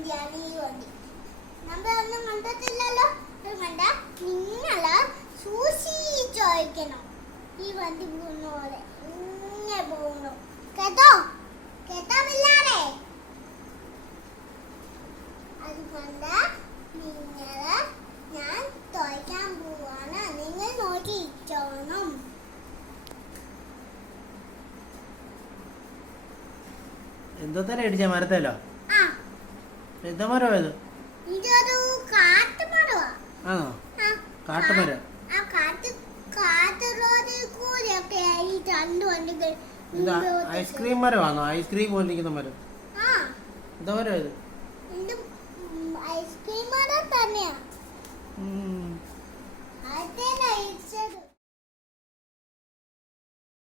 വണ്ടിയാണ് ഈ വണ്ടി. നമ്മളൊന്നും കണ്ടിട്ടില്ലല്ലോ. കണ്ട നിങ്ങള് സൂക്ഷിച്ചോയ്ക്കണം. ഈ വണ്ടി പോകുന്ന പോലെ ഇങ്ങനെ പോകണം കേട്ടോ. കേട്ടോ പിള്ളേരെ? അതുകൊണ്ട് നിങ്ങള് ഞാൻ തോയ്ക്കാൻ പോവാണ്. നിങ്ങൾ നോക്കിച്ചോണം. എന്തോ തന്നെ ഇടിച്ച മരത്തേലോ? എന്താ മരം ഇത്? ഇതൊരു കാട്ടുമരവാ. ആണോ? കാട്ടുമരം. എന്താ ഐസ്ക്രീം മരമാണോ? ഐസ്ക്രീം പോലിരിക്കുന്ന മരം. എന്താ മരം ഇത്? ഐസ്ക്രീം മരം തന്നെയാ.